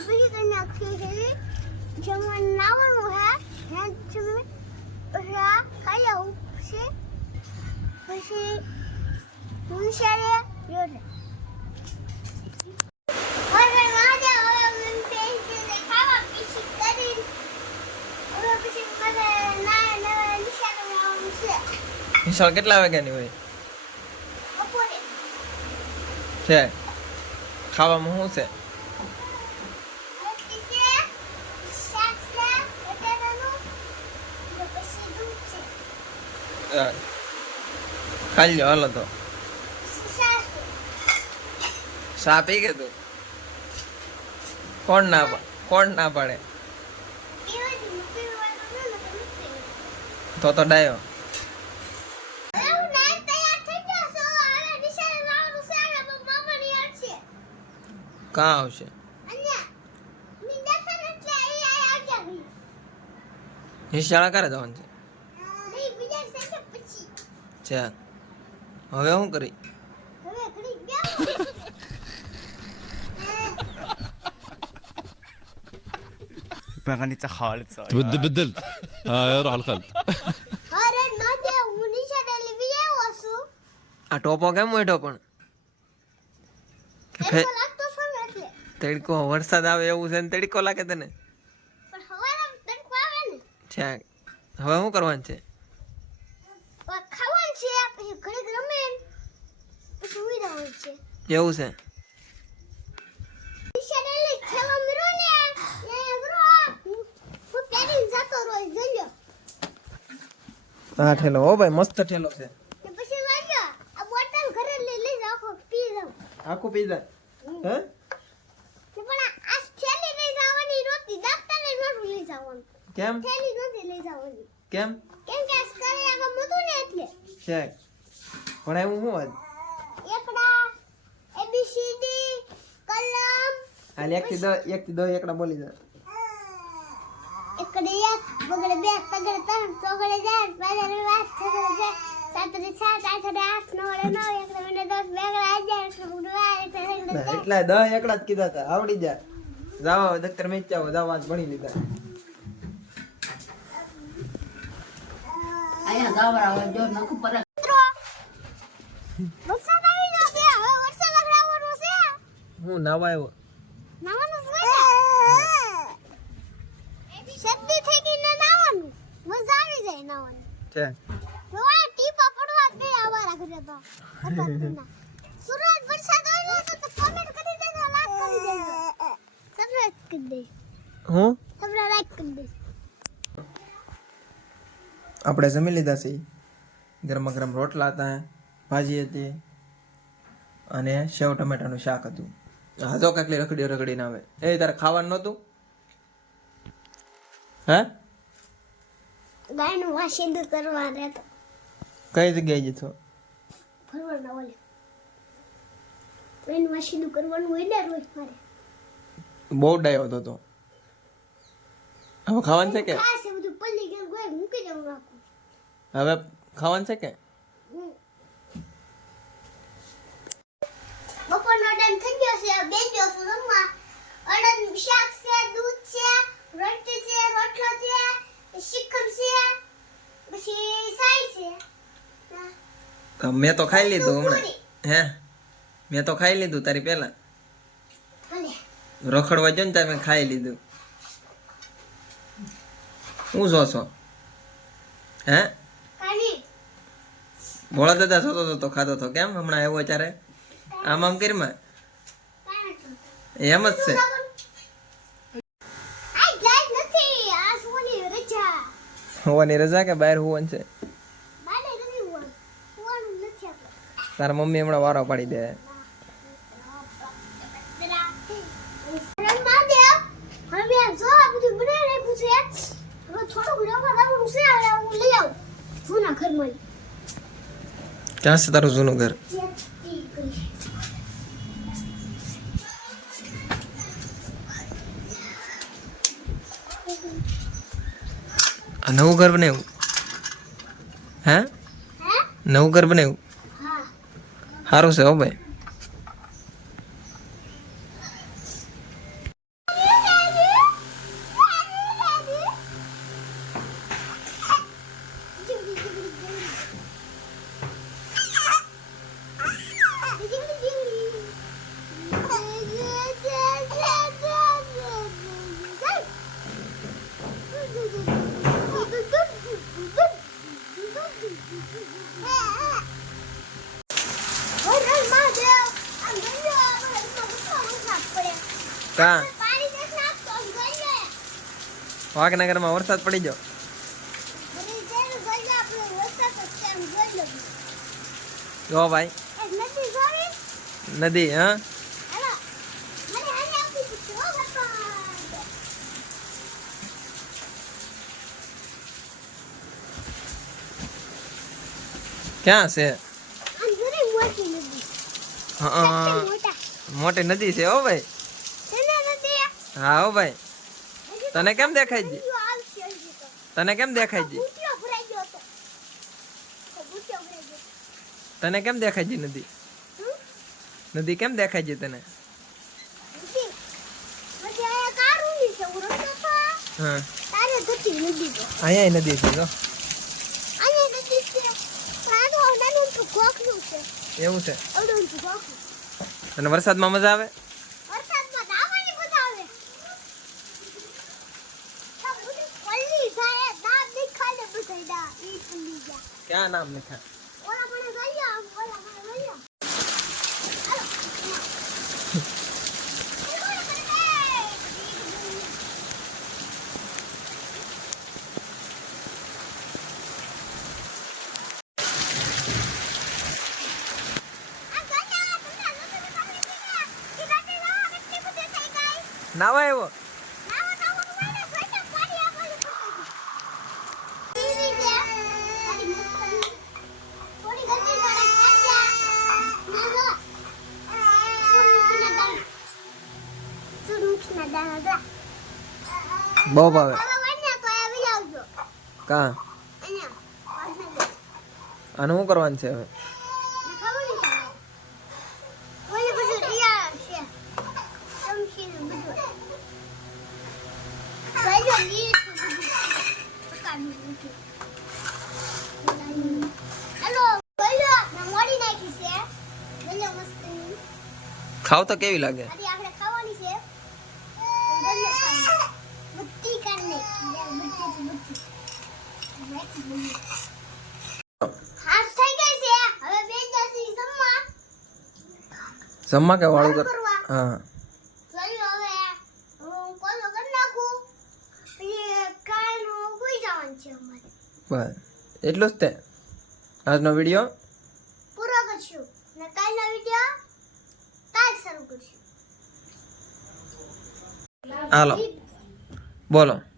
આખી જેવી જેમાં નાવાનું હે જમી પછી આ ખાઈ આવું પછી પછી હું કરી આવવાનું છે નિશાળ કેટલા વાગ્યાની હોય છે ખાવામાં શું છે રોટલી છે શાક છે બટાટાનું ને પછી દૂધ છે હા. ખાઈ લ્યો, હાલો તો. સા પી કે તું? કોણ ના કોણ ના પાડે? તો તો ડાયો. ગયો કાં આવશે? નિશાળા ક્યારે જવાનું છે? નહીં બીજા સાથે પછી છે હવે શું કરી હવે ઘડી ગયા بغنيت خالد صاير تبدل بدلت ها روح على الخلد અરે ના દે હું નિશાળે લેવી આવ્યો છું આ ટોપો કેમ મોટો પણ કે ફે એમ લાગતો છો ને એટલે તડકો વરસાદ આવે એવું છે ને તડકો લાગે તને પણ હવારે તડકો આવે ને છે હવે શું કરવાનું છે એવું છે? હું હા ઠેલો હો ભાઈ મસ્ત ઠેલો છે. આખો પી હે? પણ કેમ? થેલી નહોતી લઈ જવાની. કેમ? કેમ કે સ્કરે આગળ ને એટલે. છે. એવું શું આજ એકડા એબીસીડી કલમ. હાલ એક થી દસ એક થી દસ એકડા બોલી જા એકડે એક બગડે બે તગડે ત્રણ ચોગડે ચાર પાંચડે પાંચ છગડે છ સાતડે સાત આઠડે આઠ નવડે નવ એકડે મને દસ બેગડે અગિયાર એકડે બગડે બાર એકડે ત્રણ એટલા દસ એકડા જ કીધા હતા આવડી જા જાઓ દફતર મેચ જાઓ જાઓ આજ ભણી લીધા. અહીંયા ગાવડા જો નખું પર હું નાવા આવ્યો નાવાનું ને. શરદી થઈ ગઈ ને નાવાનું. મજા આવી જાય નાવાનું. છે. જોવા ટીપા પડવા દે આવા ઘરે તો. સુરત વરસાદ તો તો કમેન્ટ કરી દેજો લાઈક કરી દેજો. સબસ્ક્રાઇબ કરી દે. હું? તમને લાઈક કરી દે. આપણે જમી લીધા છે. ગરમા ગરમ રોટલા હતા ભાજી હતી અને સેવ ટમેટાનું શાક હતું. હા જો કાકલી રખડી રખડીને આવે. એ તારે ખાવાનું નહોતું? હે? ગાયનું વાસિંદુ કરવા રહેતો કઈ જગ્યાએ જતો ફરવાના ઓલે. ગાયનું વાસિંદુ કરવાનું હોય ને રોજ મારે. બહુ ડાયો હતો તો. હવે ખાવાનું છે કે? ખાસ બધું પલ્લી ગયું ગોય મૂકી દઉં રાખું. હવે ખાવાનું છે કે? છે છું છે દૂધ છે રોટી છે રોટલો છે શિખંડ છે પછી સાઈ છે. હા. તો મેં તો ખાઈ લીધું હમણાં. હે? મેં તો ખાઈ લીધું તારી પહેલા. રખડવા જો ને ત્યારે મેં ખાઈ લીધું. હું જો છો? હે? ભોળા દાદા જોતો તો ખાતો હતો કેમ હમણાં આવ્યો ત્યારે? આમ આમ કરીમાં કાની એમ જ છે. હોવાની રજા કે બહાર હોવાનું છે? તારા મમ્મી હમણાં વારો પાડી દે. ક્યાં છે તારું જૂનું જો નવું ઘર બનાવ્યું? હા? નવું ઘર બનાવ્યું? સારું છે હો ભાઈ. કા? વાઘનગરમાં વરસાદ પડી ગયો. જ ભાઈ. નદી હા? ક્યાં છે? મોટી નદી. મોટી નદી છે હો ભાઈ. હા હો ભાઈ. તને કેમ દેખાય છે? તને કેમ દેખાય છે? તને કેમ દેખાય છે નદી? નદી કેમ દેખાય છે તને? હું. અહીંયા નદી છે તો એવું છે. અને વરસાદમાં મજા આવે વરસાદમાં નાહવાની મજા આવે તો બુટી પલ્લી જાય દાબ દેખાય ને બધાય દા ઈ પલ્લી જાય ક્યાં નામ લખ્યા નાવા આવ્યો? બહુ ભાવે. કા? આનું શું કરવાનું છે હવે? ખાવ તો કેવી લાગે આજે આપણે ખાવાની છે ગલ્લો ખાવાની બુટ્ટી કરને બુટ્ટી બુટ્ટી બુટ્ટી હાથ થઈ ગઈ છે હવે બેન જશે જમવા કે વાળું કર હા. બસ. એટલું જ તે. આજનો વીડિયો? પૂરો કરશું. ને કાલનો વીડિયો કાલ શરૂ કરશું. હાલો. બોલો.